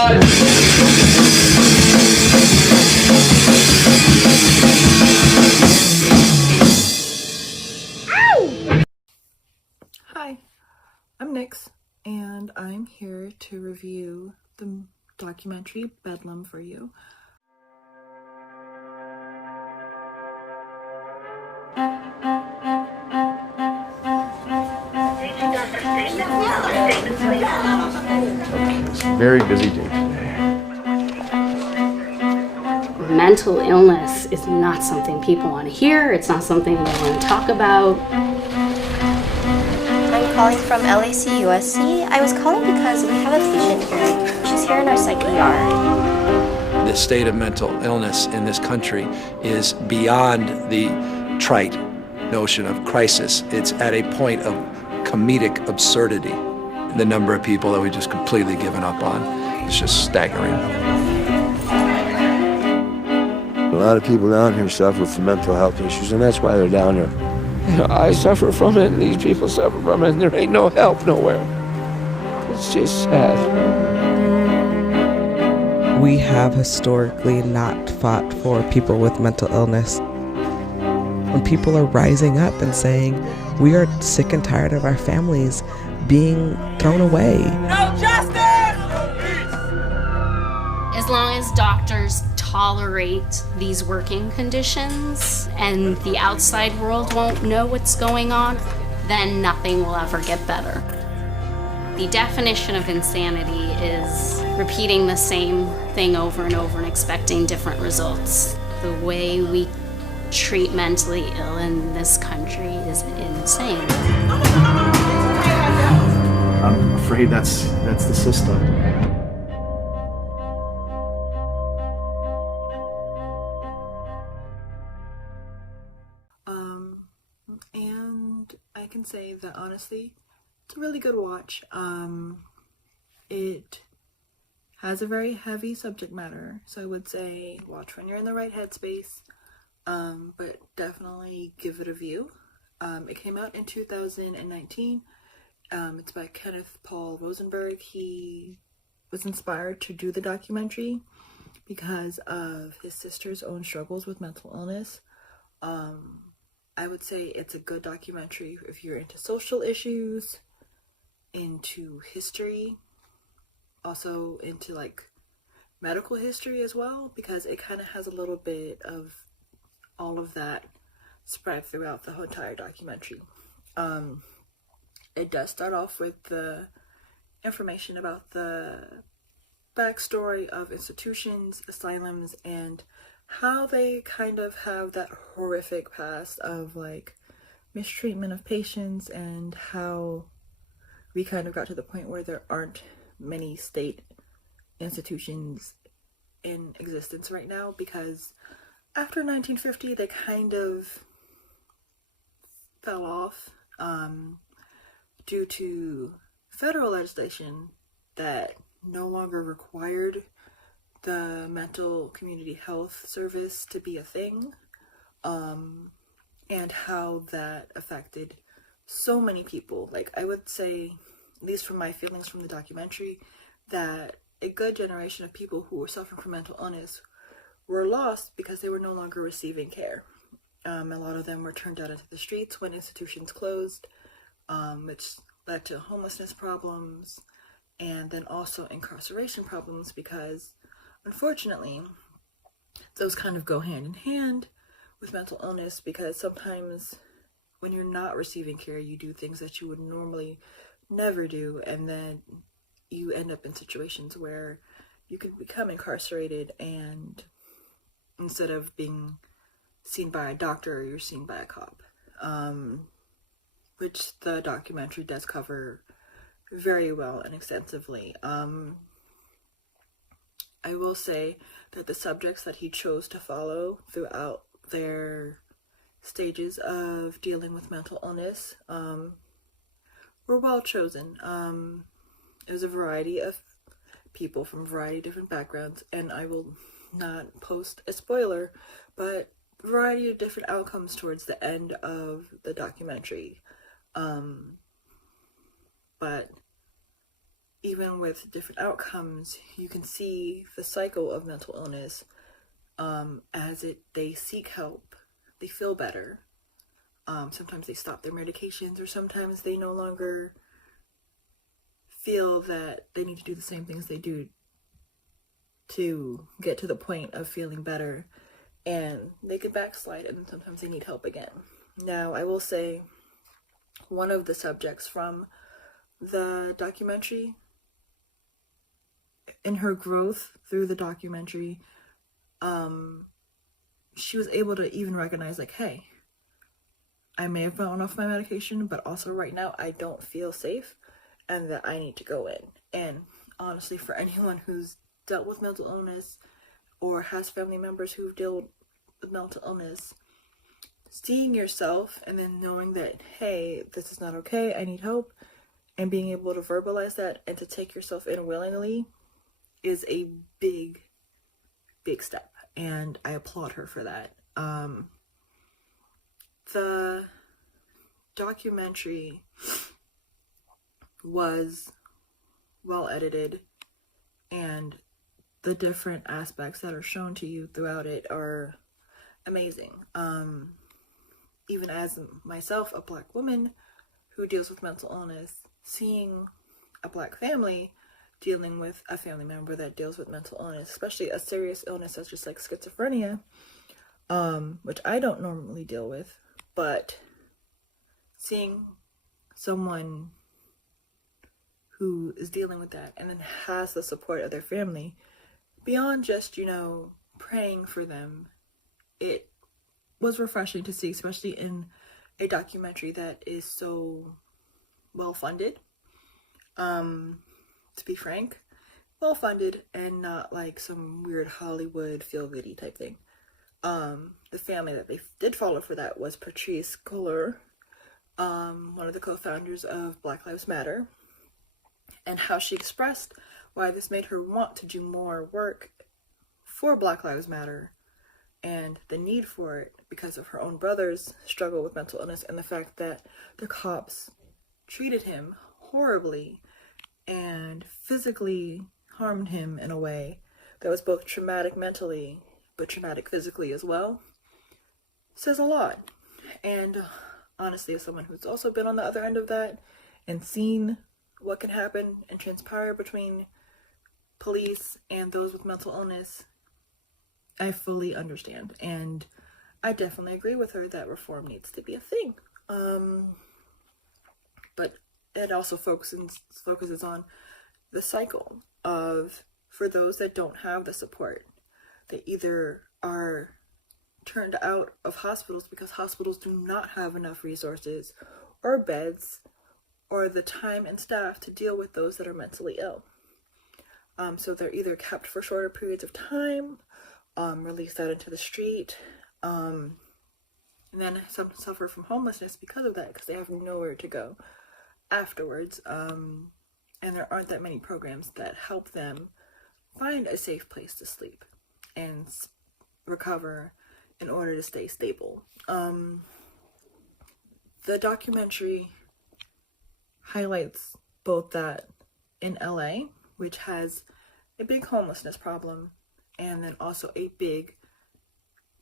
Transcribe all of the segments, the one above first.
Hi, I'm Nix, and I'm here to review the documentary Bedlam for you. Very busy day today. Mental illness is not something people want to hear. It's not something they want to talk about. I'm calling from LAC USC. I was calling because we have a patient here. She's here in our psych ER. The state of mental illness in this country is beyond the trite notion of crisis. It's at a point of comedic absurdity. The number of people that we've just completely given up on is just staggering. A lot of people down here suffer from mental health issues, and that's why they're down here. You know, I suffer from it, and these people suffer from it, and there ain't no help nowhere. It's just sad. We have historically not fought for people with mental illness. When people are rising up and saying, we are sick and tired of our families being thrown away. No justice! As long as doctors tolerate these working conditions and the outside world won't know what's going on, then nothing will ever get better. The definition of insanity is repeating the same thing over and over and expecting different results. The way we treat mentally ill in this country is insane. I'm afraid that's the system. And I can say that honestly, it's a really good watch. It has a very heavy subject matter, so I would say watch when you're in the right headspace, but definitely give it a view. It came out in 2019. It's by Kenneth Paul Rosenberg. He was inspired to do the documentary because of his sister's own struggles with mental illness. I would say it's a good documentary if you're into social issues, into history, also into like medical history as well, because it kind of has a little bit of all of that spread throughout the whole entire documentary. It does start off with the information about the backstory of institutions, asylums, and how they kind of have that horrific past of like mistreatment of patients, and how we kind of got to the point where there aren't many state institutions in existence right now, because after 1950 they kind of fell off due to federal legislation that no longer required the mental community health service to be a thing, and how that affected so many people. Like, I would say, at least from my feelings from the documentary, that a good generation of people who were suffering from mental illness were lost because they were no longer receiving care. A lot of them were turned out into the streets when institutions closed, which led to homelessness problems, and then also incarceration problems, because unfortunately those kind of go hand in hand with mental illness, because sometimes when you're not receiving care you do things that you would normally never do, and then you end up in situations where you can become incarcerated, and instead of being seen by a doctor, you're seen by a cop, which the documentary does cover very well and extensively. I will say that the subjects that he chose to follow throughout their stages of dealing with mental illness were well chosen. It was a variety of people from a variety of different backgrounds, and I will not post a spoiler, but a variety of different outcomes towards the end of the documentary. But even with different outcomes, you can see the cycle of mental illness as they seek help, they feel better. Sometimes they stop their medications, or sometimes they no longer feel that they need to do the same things they do to get to the point of feeling better, and they could backslide, and sometimes they need help again. Now, I will say one of the subjects from the documentary, in her growth through the documentary, she was able to even recognize, like, hey, I may have gone off my medication, but also right now I don't feel safe, and that I need to go in. And honestly, for anyone who's dealt with mental illness or has family members who've dealt with mental illness, seeing yourself and then knowing that, hey, this is not okay, I need help, and being able to verbalize that and to take yourself in willingly is a big step, and I applaud her for that. The documentary was well edited, and the different aspects that are shown to you throughout it are amazing. Even as myself, a Black woman who deals with mental illness, seeing a Black family dealing with a family member that deals with mental illness, especially a serious illness such as like schizophrenia, which I don't normally deal with, but seeing someone who is dealing with that and then has the support of their family, beyond just, praying for them, it was refreshing to see, especially in a documentary that is so well funded. To be frank, well funded, and not like some weird Hollywood feel-goody type thing. The family that they did follow for that was Patrice Cullors, one of the co-founders of Black Lives Matter, and how she expressed why this made her want to do more work for Black Lives Matter and the need for it because of her own brother's struggle with mental illness and the fact that the cops treated him horribly and physically harmed him in a way that was both traumatic mentally but traumatic physically as well, says a lot. And honestly, as someone who's also been on the other end of that and seen what can happen and transpire between police and those with mental illness, I fully understand, and I definitely agree with her that reform needs to be a thing. But it also focuses on the cycle of, for those that don't have the support, they either are turned out of hospitals because hospitals do not have enough resources or beds or the time and staff to deal with those that are mentally ill. So they're either kept for shorter periods of time, released out into the street, and then some suffer from homelessness because of that, because they have nowhere to go afterwards. And there aren't that many programs that help them find a safe place to sleep and recover in order to stay stable. The documentary highlights both that in LA, which has a big homelessness problem, and then also a big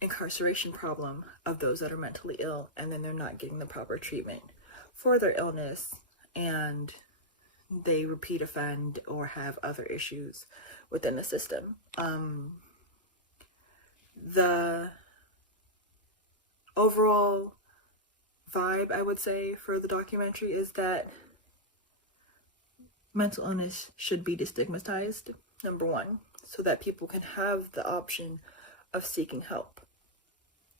incarceration problem of those that are mentally ill, and then they're not getting the proper treatment for their illness, and they repeat offend or have other issues within the system. The overall vibe, I would say, for the documentary is that mental illness should be destigmatized, number one, so that people can have the option of seeking help.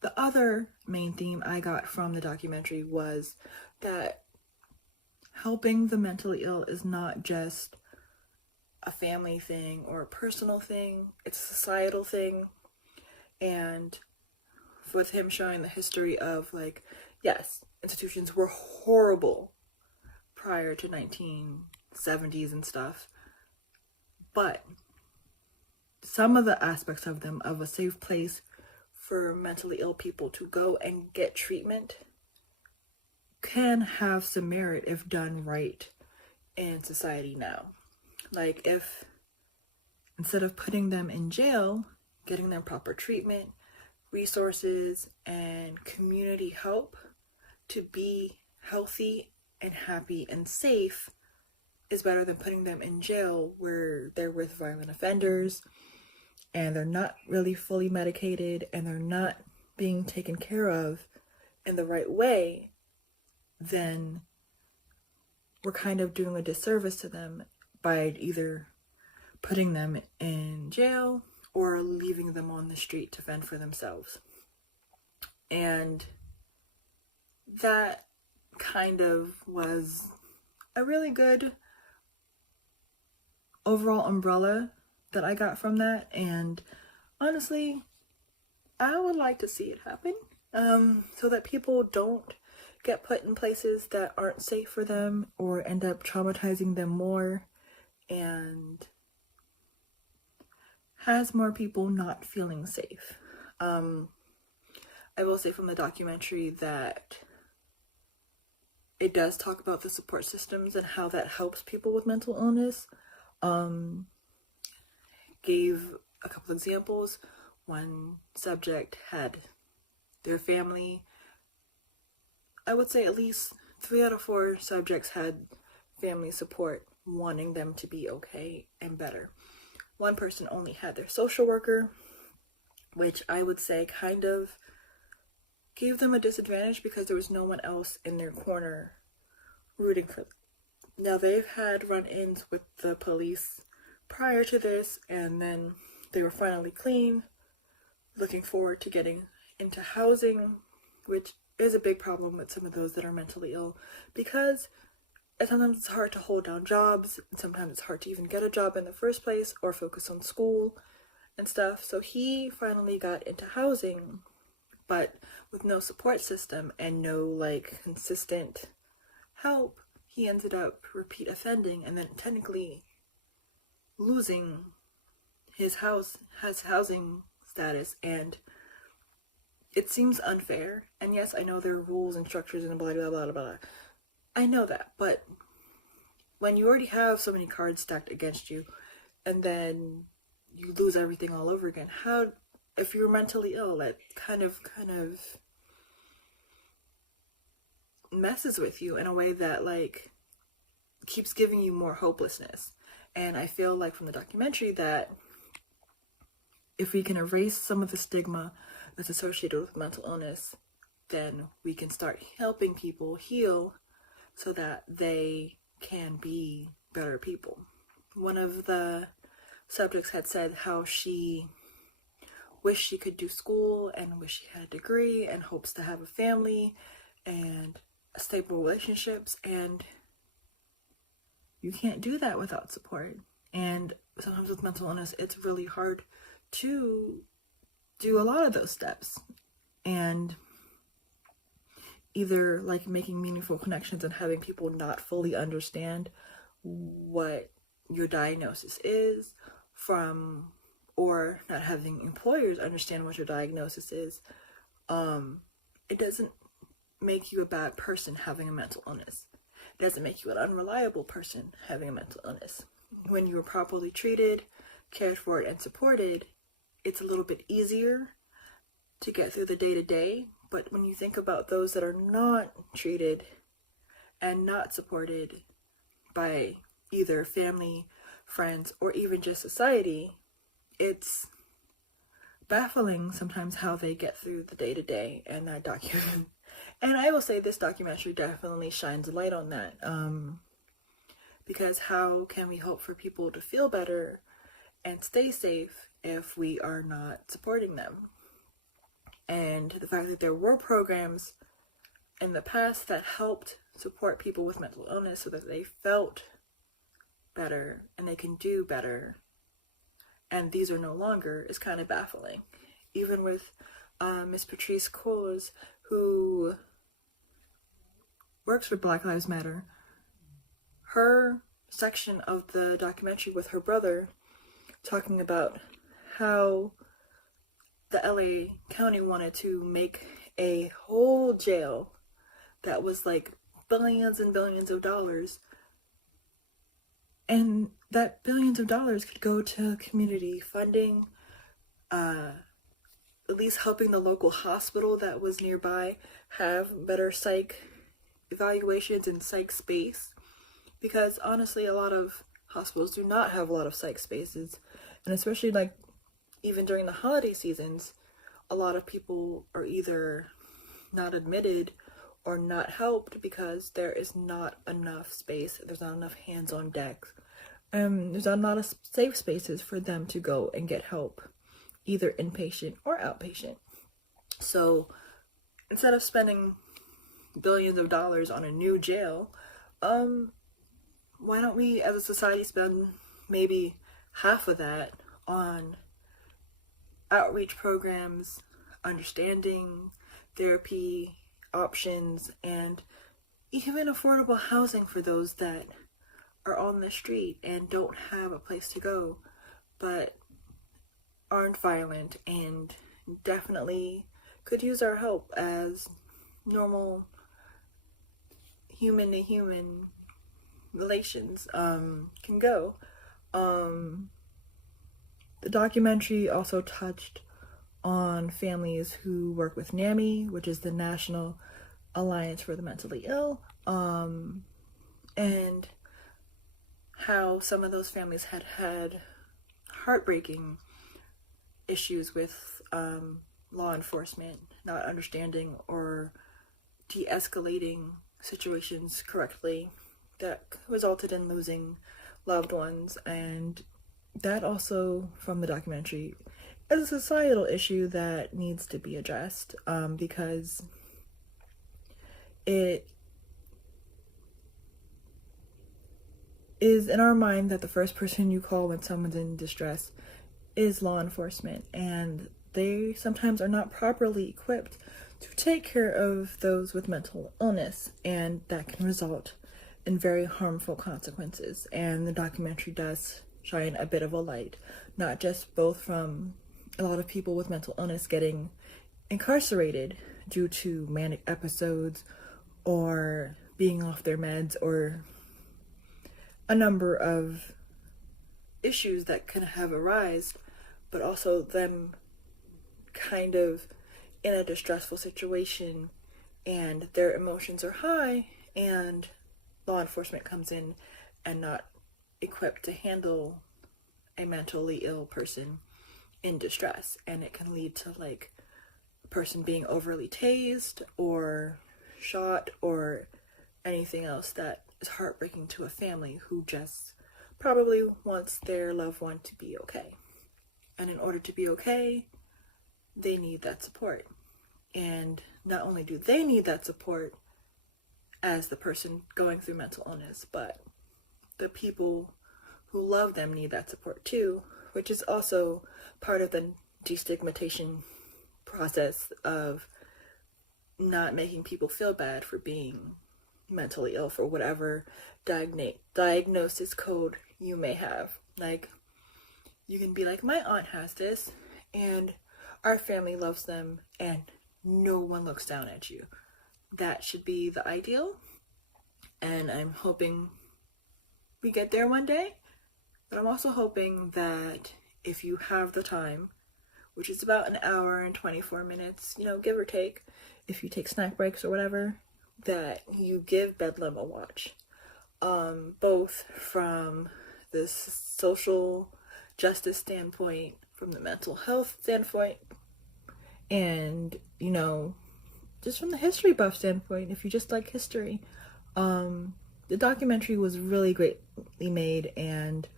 The other main theme I got from the documentary was that helping the mentally ill is not just a family thing or a personal thing, it's a societal thing. And with him showing the history of, like, yes, institutions were horrible prior to 1970s and stuff, but some of the aspects of them, of a safe place for mentally ill people to go and get treatment, can have some merit if done right in society now. Like, if instead of putting them in jail, getting them proper treatment, resources, and community help to be healthy and happy and safe is better than putting them in jail where they're with violent offenders and they're not really fully medicated and they're not being taken care of in the right way. Then we're kind of doing a disservice to them by either putting them in jail or leaving them on the street to fend for themselves. And that kind of was a really good overall umbrella that I got from that. And honestly, I would like to see it happen, so that people don't get put in places that aren't safe for them or end up traumatizing them more, and has more people not feeling safe. I will say from the documentary that it does talk about the support systems and how that helps people with mental illness. Gave a couple examples. One subject had their family, I would say at least 3 out of 4 subjects had family support wanting them to be okay and better. One person only had their social worker, which I would say kind of gave them a disadvantage because there was no one else in their corner rooting for them. Now, they've had run-ins with the police prior to this, and then they were finally clean, looking forward to getting into housing, which is a big problem with some of those that are mentally ill, because sometimes it's hard to hold down jobs, and sometimes it's hard to even get a job in the first place or focus on school and stuff. So he finally got into housing, but with no support system and no like consistent help, he ended up repeat offending and then technically losing his housing status. And it seems unfair. And yes, I know there are rules and structures and blah blah blah blah. I know that, but when you already have so many cards stacked against you, and then you lose everything all over again, how, if you're mentally ill, that kind of messes with you in a way that like keeps giving you more hopelessness. And I feel like from the documentary that if we can erase some of the stigma that's associated with mental illness, then we can start helping people heal so that they can be better people. One of the subjects had said how she wished she could do school and wish she had a degree and hopes to have a family and stable relationships, and you can't do that without support. And sometimes with mental illness, it's really hard to do a lot of those steps, and either like making meaningful connections and having people not fully understand what your diagnosis is from, or not having employers understand what your diagnosis is. It doesn't make you a bad person having a mental illness. It doesn't make you an unreliable person having a mental illness. When you are properly treated, cared for, and supported, it's a little bit easier to get through the day-to-day. But when you think about those that are not treated and not supported by either family, friends, or even just society, it's baffling sometimes how they get through the day-to-day. And that document, and I will say this documentary definitely shines a light on that, because how can we hope for people to feel better and stay safe if we are not supporting them? And the fact that there were programs in the past that helped support people with mental illness so that they felt better and they can do better, and these are no longer, is kind of baffling. Even with Miss Patrice Coles, who works for Black Lives Matter, her section of the documentary with her brother talking about how the LA County wanted to make a whole jail that was like billions and billions of dollars, and that billions of dollars could go to community funding, at least helping the local hospital that was nearby have better psych evaluations and psych space. Because honestly, a lot of hospitals do not have a lot of psych spaces. And especially like even during the holiday seasons, a lot of people are either not admitted or not helped because there is not enough space. There's not enough hands on deck. There's not a lot of safe spaces for them to go and get help, either inpatient or outpatient. So instead of spending billions of dollars on a new jail, why don't we as a society spend maybe half of that on outreach programs, understanding, therapy options, and even affordable housing for those that are on the street and don't have a place to go, but aren't violent and definitely could use our help as normal human to human relations can go. The documentary also touched on families who work with NAMI, which is the National Alliance for the Mentally Ill, and how some of those families had heartbreaking issues with law enforcement not understanding or de-escalating situations correctly that resulted in losing loved ones. And that also, from the documentary, is a societal issue that needs to be addressed, because it is in our mind that the first person you call when someone's in distress is law enforcement, and they sometimes are not properly equipped to take care of those with mental illness, and that can result in very harmful consequences. And the documentary does shine a bit of a light, not just both from a lot of people with mental illness getting incarcerated due to manic episodes or being off their meds or a number of issues that can have arisen, but also them kind of in a distressful situation and their emotions are high and law enforcement comes in and not equipped to handle a mentally ill person in distress, and it can lead to like a person being overly tased or shot or anything else that is heartbreaking to a family who just probably wants their loved one to be okay. And in order to be okay, they need that support. And not only do they need that support as the person going through mental illness, but the people who love them need that support too, which is also part of the destigmatization process of not making people feel bad for being mentally ill for whatever diagnosis code you may have. Like, you can be like, my aunt has this and our family loves them and no one looks down at you. That should be the ideal, and I'm hoping we get there one day. But I'm also hoping that if you have the time, which is about an hour and 24 minutes, give or take, if you take snack breaks or whatever, that you give Bedlam a watch. Both from this social justice standpoint, from the mental health standpoint, and, just from the history buff standpoint, if you just like history. The documentary was really greatly made, and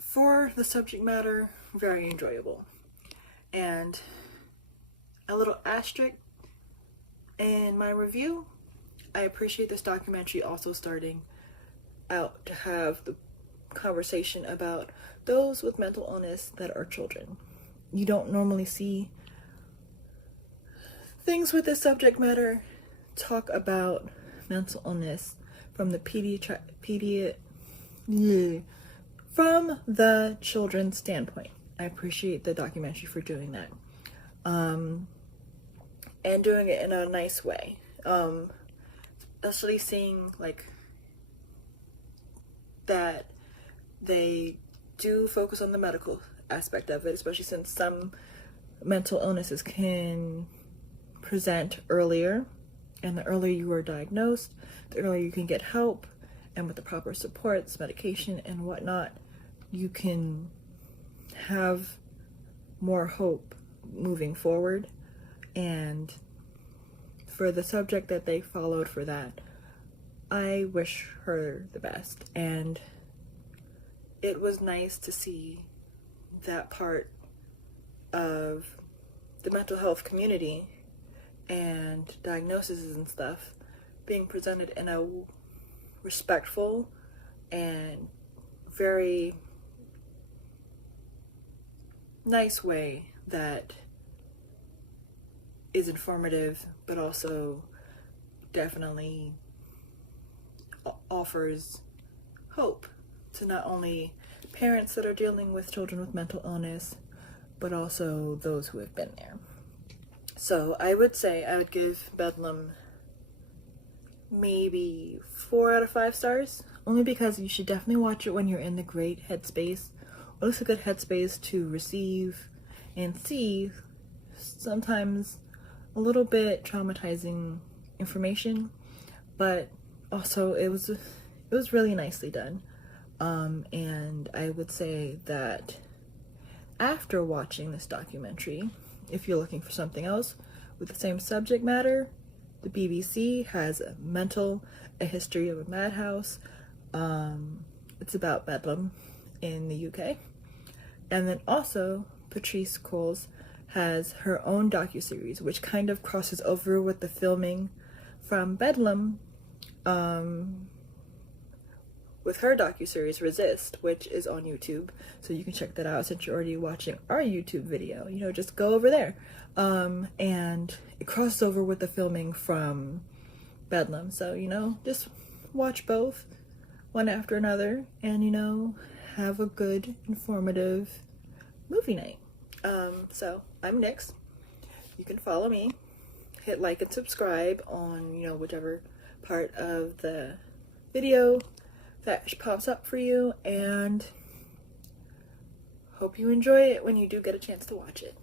for the subject matter, very enjoyable. And a little asterisk in my review, I appreciate this documentary also starting out to have the conversation about those with mental illness that are children. You don't normally see things with this subject matter talk about mental illness from the from the children's standpoint. I appreciate the documentary for doing that, and doing it in a nice way, especially seeing like that they do focus on the medical aspect of it, especially since some mental illnesses can present earlier, and the earlier you are diagnosed, the earlier you can get help, and with the proper supports, medication, and whatnot, you can have more hope moving forward. And for the subject that they followed for that, I wish her the best. And it was nice to see that part of the mental health community and diagnoses and stuff being presented in a respectful and very nice way that is informative, but also definitely offers hope to not only parents that are dealing with children with mental illness, but also those who have been there. So I would say I would give Bedlam maybe 4 out of 5 stars, only because you should definitely watch it when you're in the great headspace, or at least a good headspace to receive and see sometimes a little bit traumatizing information, but also it was really nicely done. And I would say that after watching this documentary, if you're looking for something else with the same subject matter, the BBC has A History of a Madhouse. It's about Bedlam in the UK. And then also Patrice Coles has her own docuseries, which kind of crosses over with the filming from Bedlam, with her docuseries Resist, which is on YouTube. So you can check that out since you're already watching our YouTube video. You know, just go over there. And it crosses over with the filming from Bedlam. So, you know, just watch both, one after another, and, you know, have a good, informative movie night. So I'm Nyx. You can follow me. Hit like and subscribe on, you know, whichever part of the video that pops up for you, and hope you enjoy it when you do get a chance to watch it.